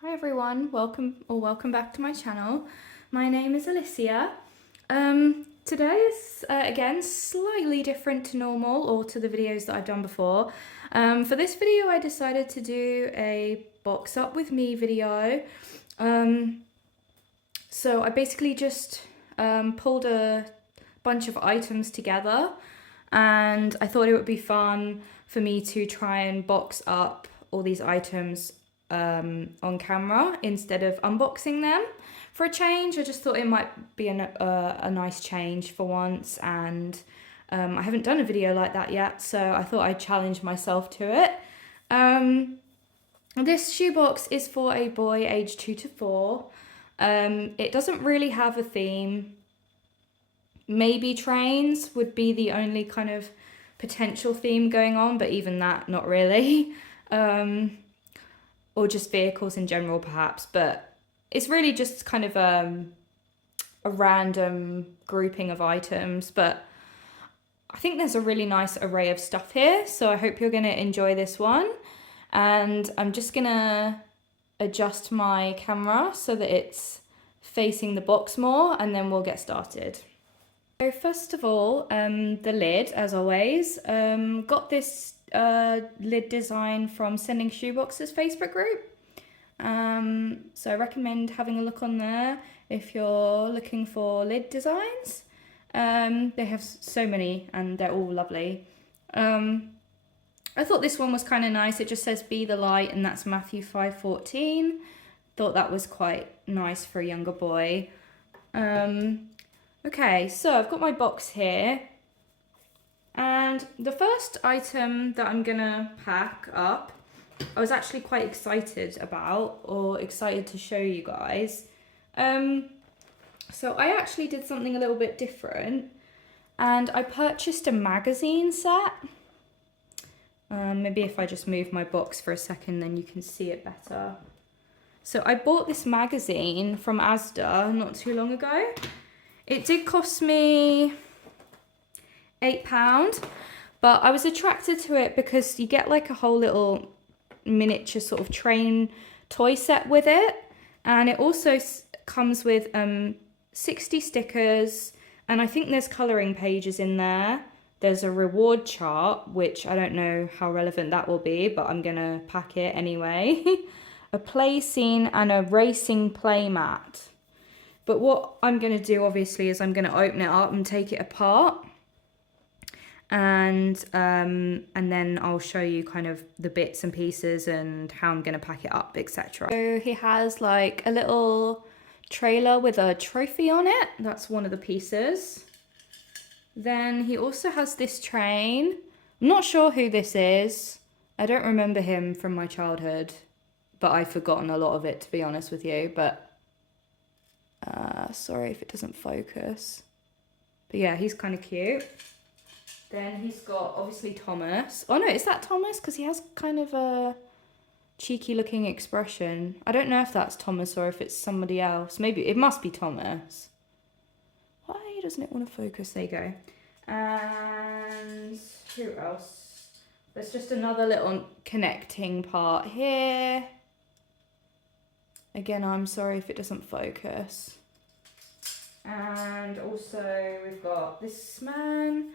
Hi everyone, welcome back to my channel. My name is Alicia. Today is again slightly different to normal or to the videos that I've done before. For this video I decided to do a box up with me video. So I basically just pulled a bunch of items together, and I thought it would be fun for me to try and box up all these items on camera instead of unboxing them for a change. I just thought it might be a nice change for once, and I haven't done a video like that yet, so I thought I'd challenge myself to it. This shoebox is for a boy aged 2 to 4. It doesn't really have a theme. Maybe trains would be the only kind of potential theme going on, but even that, not really. Or just vehicles in general, perhaps. But it's really just kind of a random grouping of items. But I think there's a really nice array of stuff here, so I hope you're going to enjoy this one. And I'm just going to adjust my camera so that it's facing the box more, and then we'll get started. So first of all, the lid, as always. Got this lid design from Sending Shoeboxes Facebook group. So I recommend having a look on there if you're looking for lid designs. They have so many and they're all lovely. I thought this one was kind of nice. It just says "Be the light," and that's Matthew 5:14. Thought that was quite nice for a younger boy. Okay, so I've got my box here, and the first item that I'm gonna pack up, I was actually quite excited about, or excited to show you guys. So I actually did something a little bit different, and I purchased a magazine set. Maybe if I just move my box for a second, then you can see it better. So I bought this magazine from Asda not too long ago. It did cost me £8, but I was attracted to it because you get like a whole little miniature sort of train toy set with it, and it also comes with 60 stickers, and I think there's colouring pages in there. There's a reward chart, which I don't know how relevant that will be, but I'm gonna pack it anyway. A play scene and a racing play mat. But what I'm going to do, obviously, is I'm going to open it up and take it apart. And then I'll show you kind of the bits and pieces and how I'm going to pack it up, etc. So he has like a little trailer with a trophy on it. That's one of the pieces. Then he also has this train. I'm not sure who this is. I don't remember him from my childhood, but I've forgotten a lot of it, to be honest with you. But sorry if it doesn't focus. But yeah, he's kind of cute. Then he's got, obviously, Thomas. Oh no, is that Thomas? Because he has kind of a cheeky looking expression. I don't know if that's Thomas or if it's somebody else. Maybe, it must be Thomas. Why doesn't it want to focus? There you go. And who else? There's just another little connecting part here. Again, I'm sorry if it doesn't focus. And also we've got this man,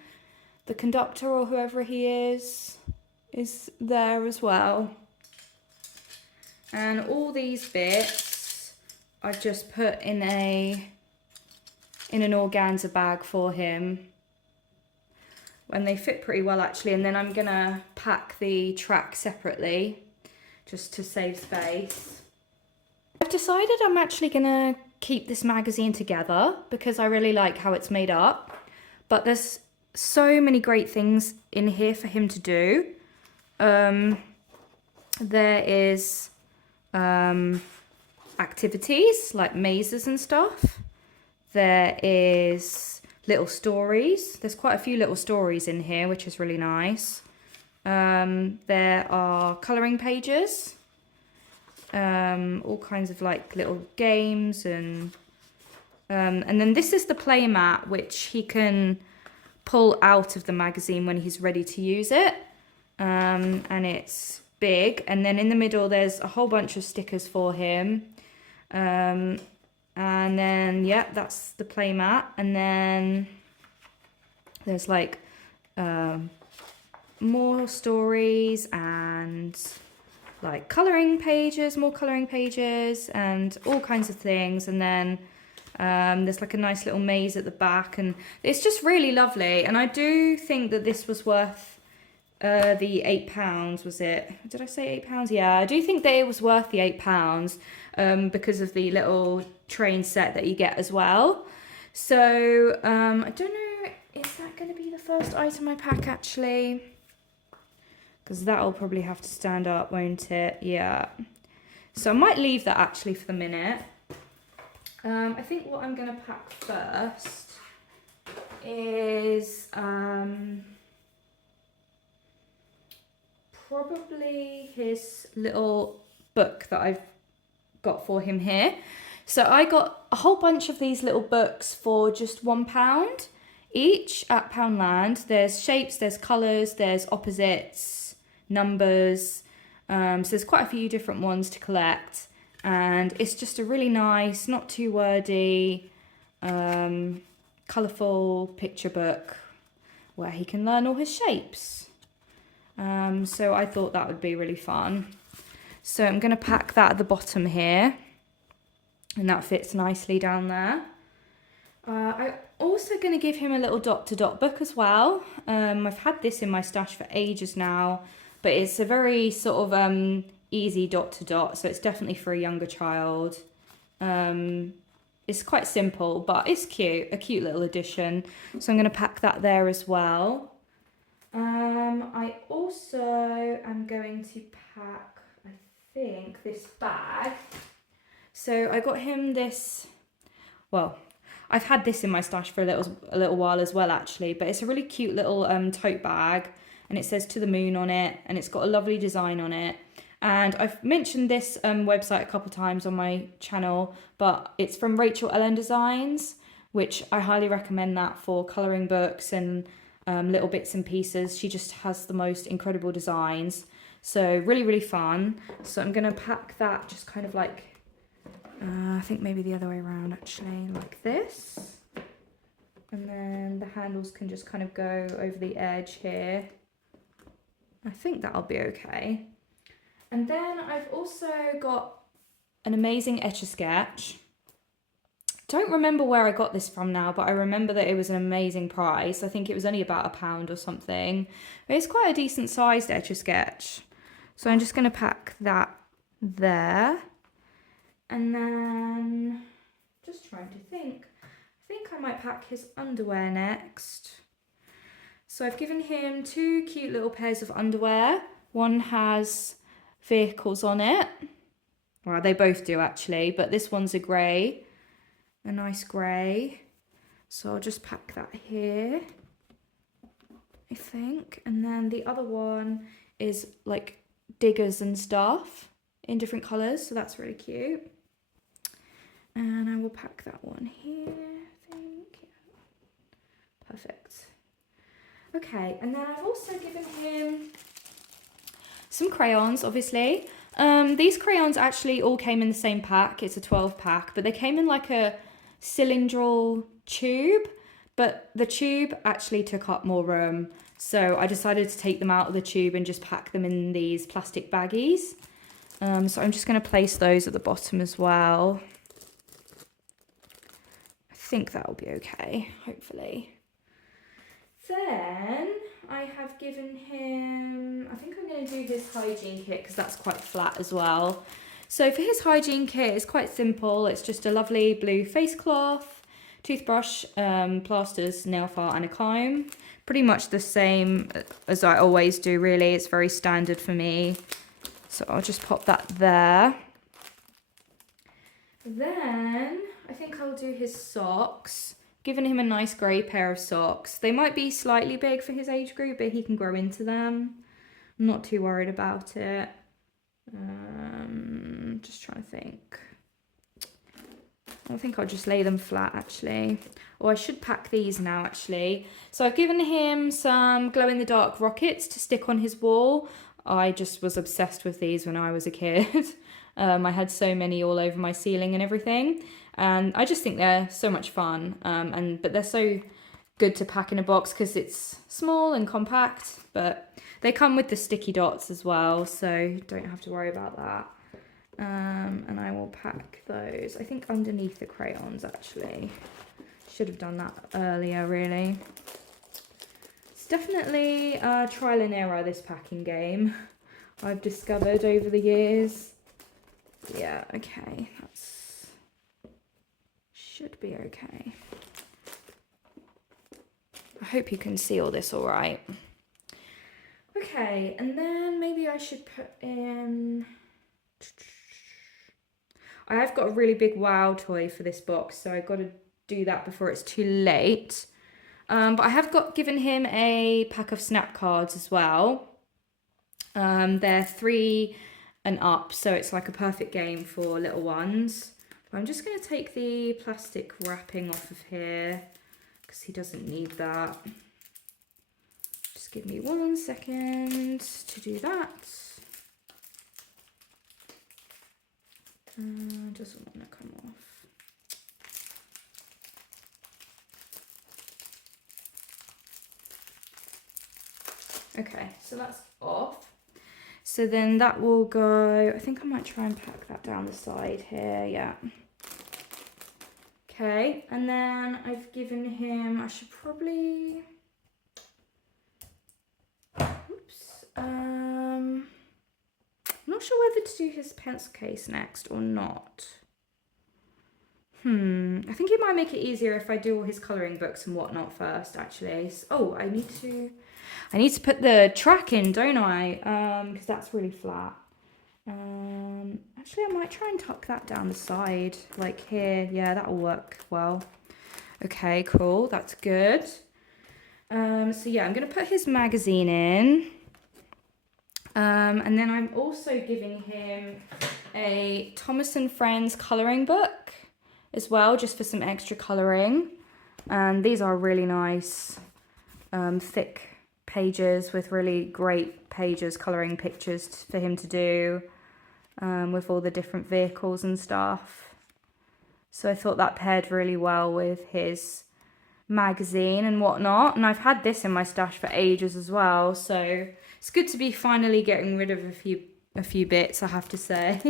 the conductor or whoever he is there as well. And all these bits I've just put in an organza bag for him. And they fit pretty well, actually. And then I'm gonna pack the track separately just to save space. I've decided I'm actually gonna keep this magazine together because I really like how it's made up, but there's so many great things in here for him to do. There is activities like mazes and stuff. There is little stories. There's quite a few little stories in here, which is really nice. There are colouring pages. All kinds of like little games, and then this is the play mat, which he can pull out of the magazine when he's ready to use it, and it's big, and then in the middle there's a whole bunch of stickers for him. And then, yeah, that's the playmat. And then there's like more stories and like colouring pages, more colouring pages and all kinds of things. And then there's like a nice little maze at the back, and it's just really lovely. And I do think that this was worth the £8, was it? Did I say £8? Yeah, I do think that it was worth the £8 because of the little train set that you get as well. So I don't know, is that going to be the first item I pack actually? Because that'll probably have to stand up, won't it? Yeah. So I might leave that actually for the minute. I think what I'm going to pack first is probably his little book that I've got for him here. So I got a whole bunch of these little books for just £1 each at Poundland. There's shapes, there's colours, there's opposites, numbers. So there's quite a few different ones to collect. And it's just a really nice, not too wordy, colourful picture book where he can learn all his shapes. So I thought that would be really fun. So I'm going to pack that at the bottom here. And that fits nicely down there. I'm also going to give him a little dot-to-dot book as well. I've had this in my stash for ages now. But it's a very sort of easy dot-to-dot. So it's definitely for a younger child. It's quite simple, but it's cute. A cute little addition. So I'm going to pack that there as well. I also am going to pack, I think, this bag. So I got him this, well, I've had this in my stash for a little while as well actually, but it's a really cute little tote bag, and it says "To the Moon" on it, and it's got a lovely design on it. And I've mentioned this website a couple of times on my channel, but it's from Rachel Ellen Designs, which I highly recommend that for colouring books and little bits and pieces. She just has the most incredible designs. So really, really fun. So I'm going to pack that just kind of like, I think maybe the other way around actually, like this. And then the handles can just kind of go over the edge here. I think that'll be okay. And then I've also got an amazing Etch-a-Sketch. Don't remember where I got this from now, but I remember that it was an amazing price. I think it was only about £1 or something. But it's quite a decent sized Etch-a-Sketch. So I'm just going to pack that there. And then, just trying to think. I think I might pack his underwear next. So I've given him 2 cute little pairs of underwear. One has vehicles on it. Well, they both do actually, but this one's a grey. A nice grey. So I'll just pack that here, I think. And then the other one is like diggers and stuff in different colours, so that's really cute. And I will pack that one here, I think. Yeah. Perfect. Okay, and then I've also given him some crayons, obviously. These crayons actually all came in the same pack. It's a 12 pack, but they came in like a cylindrical tube, but the tube actually took up more room. So I decided to take them out of the tube and just pack them in these plastic baggies. So I'm just going to place those at the bottom as well. I think that will be okay, hopefully. Then I have given him, I think I'm going to do his hygiene kit because that's quite flat as well. So for his hygiene kit, it's quite simple. It's just a lovely blue face cloth, toothbrush, plasters, nail file and a comb. Pretty much the same as I always do really. It's very standard for me. So I'll just pop that there. Then I think I'll do his socks. Given him a nice grey pair of socks. They might be slightly big for his age group, but he can grow into them. I'm not too worried about it. Just trying to think. I think I'll just lay them flat actually. Or I should pack these now actually. So I've given him some glow-in-the-dark rockets to stick on his wall. I just was obsessed with these when I was a kid. I had so many all over my ceiling and everything, and I just think they're so much fun. But they're so good to pack in a box because it's small and compact. But they come with the sticky dots as well, so don't have to worry about that. And I will pack those, I think, underneath the crayons actually. Should have done that earlier, really. It's definitely trial and error, this packing game, I've discovered over the years. Yeah, okay, that's should be okay. I hope you can see all this all right. Okay, and then maybe I should put in... I have got a really big wow toy for this box, so I've got to do that before it's too late. But I have given him a pack of snap cards as well. They're 3 and up, so it's like a perfect game for little ones. But I'm just going to take the plastic wrapping off of here because he doesn't need that. Just give me 1 second to do that. Doesn't want to come off. Okay, so that's off. So then that will go, I think I might try and pack that down the side here, yeah. Okay, and then I've given him, I should probably, oops, I'm not sure whether to do his pencil case next or not. I think it might make it easier if I do all his colouring books and whatnot first, actually. Oh, I need to put the track in, don't I? Because that's really flat. Actually, I might try and tuck that down the side, like here. Yeah, that'll work well. Okay, cool. That's good. So yeah, I'm going to put his magazine in. And then I'm also giving him a Thomas & Friends colouring book as well, just for some extra colouring. And these are really nice, thick pages with really great pages, colouring pictures for him to do, with all the different vehicles and stuff. So I thought that paired really well with his magazine and whatnot. And I've had this in my stash for ages as well, so it's good to be finally getting rid of a few bits, I have to say.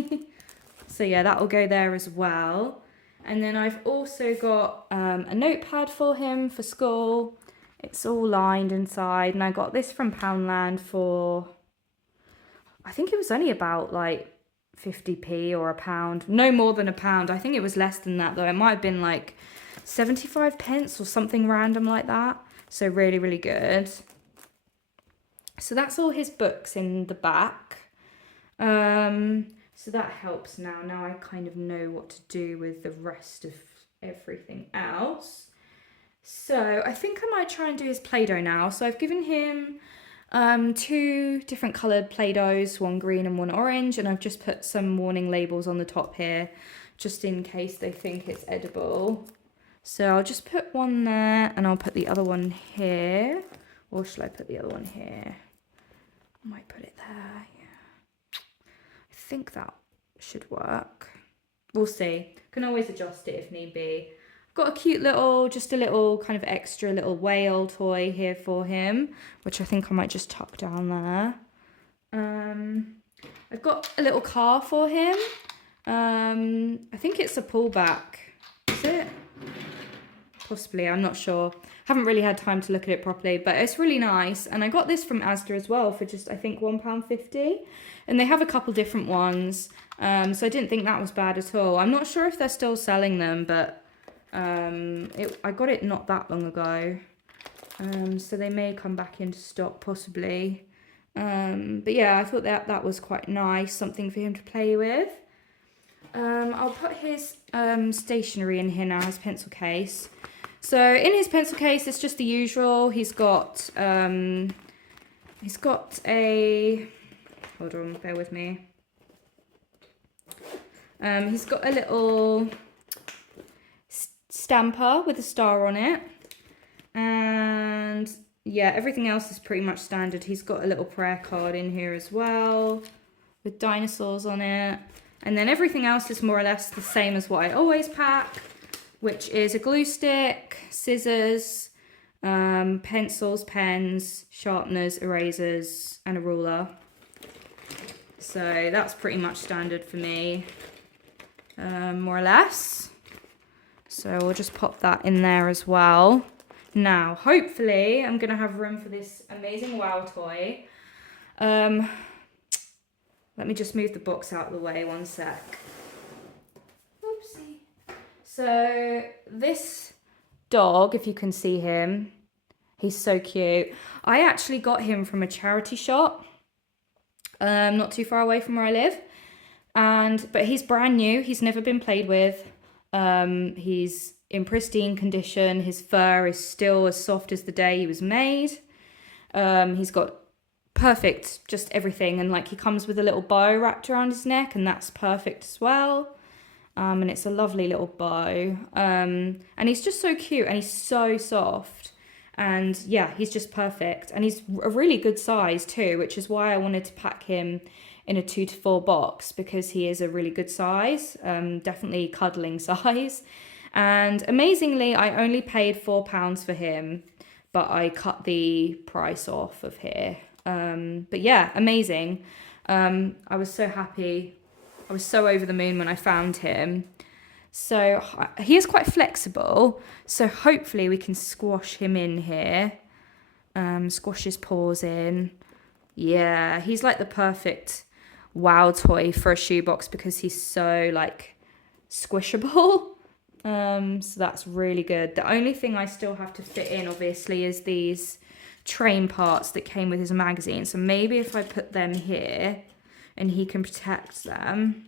So yeah, that will go there as well. And then I've also got a notepad for him for school. It's all lined inside, and I got this from Poundland for, I think it was only about like 50p or £1. No more than £1. I think it was less than that though. It might have been like 75 pence or something random like that. So really, really good. So that's all his books in the back. So that helps now. Now I kind of know what to do with the rest of everything else. So I think I might try and do his Play-Doh now. So I've given him 2 different coloured Play-Dohs, one green and one orange, and I've just put some warning labels on the top here, just in case they think it's edible. So I'll just put one there, and I'll put the other one here. Or should I put the other one here? I might put it there, yeah. I think that should work. We'll see. Can always adjust it if need be. Got a cute little, just a little kind of extra little whale toy here for him, which I think I might just tuck down there. I've got a little car for him. I think it's a pullback. Is it? Possibly, I'm not sure. Haven't really had time to look at it properly, but it's really nice. And I got this from Asda as well for just, I think, £1.50. And they have a couple different ones. So I didn't think that was bad at all. I'm not sure if they're still selling them, but I got it not that long ago. So they may come back into stock possibly. But yeah, I thought that was quite nice, something for him to play with. I'll put his stationery in here now, his pencil case. So in his pencil case, it's just the usual. He's got a, hold on, bear with me. He's got a little stamper with a star on it. And yeah, everything else is pretty much standard. He's got a little prayer card in here as well with dinosaurs on it. And then everything else is more or less the same as what I always pack, which is a glue stick, scissors, pencils, pens, sharpeners, erasers, and a ruler. So that's pretty much standard for me, more or less. So we'll just pop that in there as well. Now, hopefully, I'm going to have room for this amazing WOW toy. Let me just move the box out of the way, one sec. Oopsie. So, this dog, if you can see him, he's so cute. I actually got him from a charity shop, not too far away from where I live. But he's brand new. He's never been played with. He's in pristine condition. His fur is still as soft as the day he was made. He's got perfect, just everything. And like he comes with a little bow wrapped around his neck, and that's perfect as well. And it's a lovely little bow. And he's just so cute, and he's so soft. And yeah, he's just perfect. And he's a really good size too, which is why I wanted to pack him in a 2 to 4 box, because he is a really good size, definitely cuddling size. And amazingly, I only paid £4 for him, but I cut the price off of here. But yeah, amazing. I was so happy. I was so over the moon when I found him. So he is quite flexible. So hopefully we can squash him in here. Squash his paws in. Yeah, he's like the perfect WOW toy for a shoebox because he's so like squishable. So that's really good. The only thing I still have to fit in, obviously, is these train parts that came with his magazine. So maybe if I put them here and he can protect them,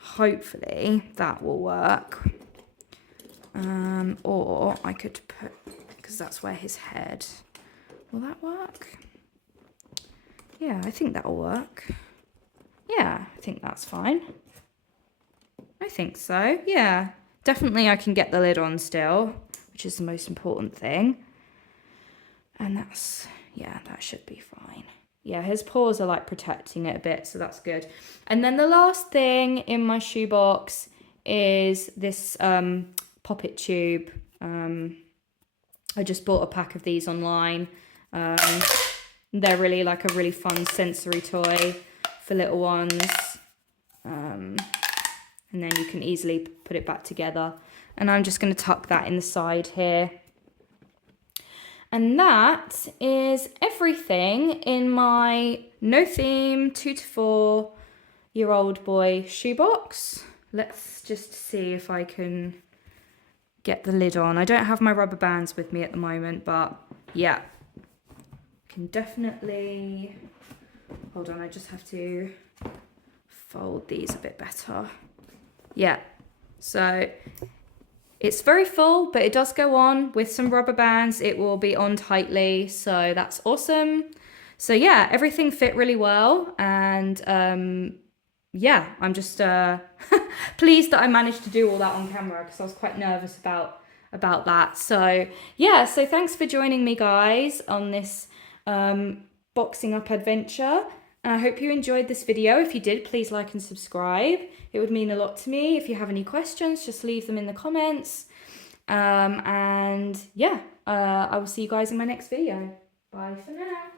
hopefully that will work. Or I could put, because that's where his head, will that work? Yeah, I think that'll work. Yeah, I think that's fine. I think so, yeah. Definitely I can get the lid on still, which is the most important thing. And that's, yeah, that should be fine. Yeah, his paws are like protecting it a bit, so that's good. And then the last thing in my shoebox is this Poppet tube. I just bought a pack of these online. They're really like a really fun sensory toy for little ones. And then you can easily put it back together. And I'm just going to tuck that in the side here. And that is everything in my no theme 2 to 4 year old boy shoebox. Let's just see if I can get the lid on. I don't have my rubber bands with me at the moment, but yeah. Can definitely, hold on, I just have to fold these a bit better. Yeah, so it's very full, but it does go on with some rubber bands. It will be on tightly, so that's awesome. So yeah, everything fit really well, and yeah, I'm just pleased that I managed to do all that on camera, because I was quite nervous about that. So yeah, so thanks for joining me, guys, on this boxing up adventure. And I hope you enjoyed this video. If you did, please like and subscribe. It would mean a lot to me. If you have any questions, just leave them in the comments. And yeah, I will see you guys in my next video. Bye for now.